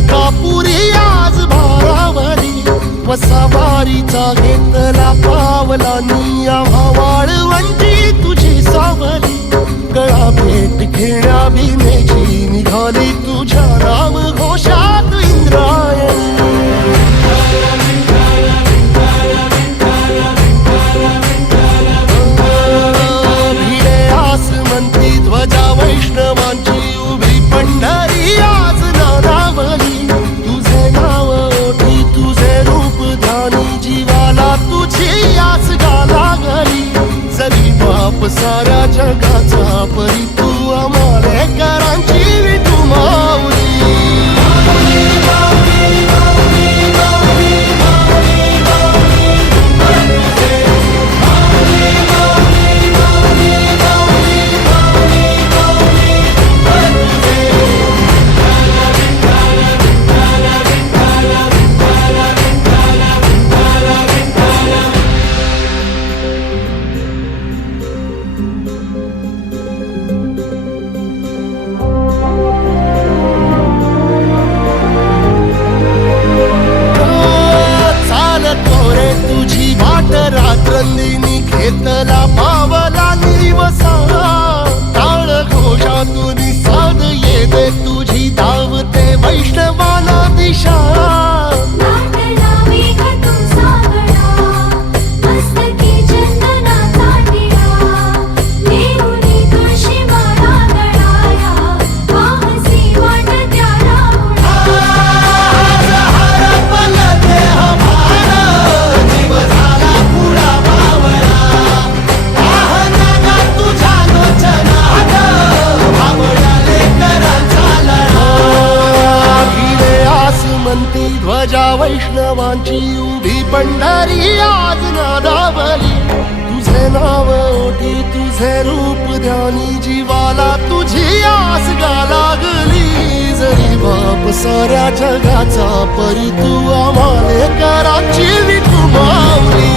अंकापुरी आज भारावरी वसावारीचा घेतला पावला निया वाळवंटी तुझी सावली गळा भेट घेण्या भिनेची निघाली तुझ्या नाम घोषात इंद्रायणी भिडे आसमंती ध्वजा वैष्णवांची उभी पंढरी आज नानावली तुझे नाव ओठी तुझे रूप ध्यानी जीवाला तुझी आस गा लागली जरी बाप साऱ्या जगाचा परी तू आमालेकरांची विठू माऊली तुझी वाट रात्रंदिनी घेतला पावला निवसा टाळ घोषातून साध येते तुझी धावते वैष्णवाला दिशा ध्वजा वैष्णवांची उभी पंढरी आज नादावली तुझे नाव ओठी तुझे रूप ध्यानी जीवाला तुझी आस गा लागली जरी बाप साऱ्या जगाचा परी तू आमालेकरांची विठू माऊली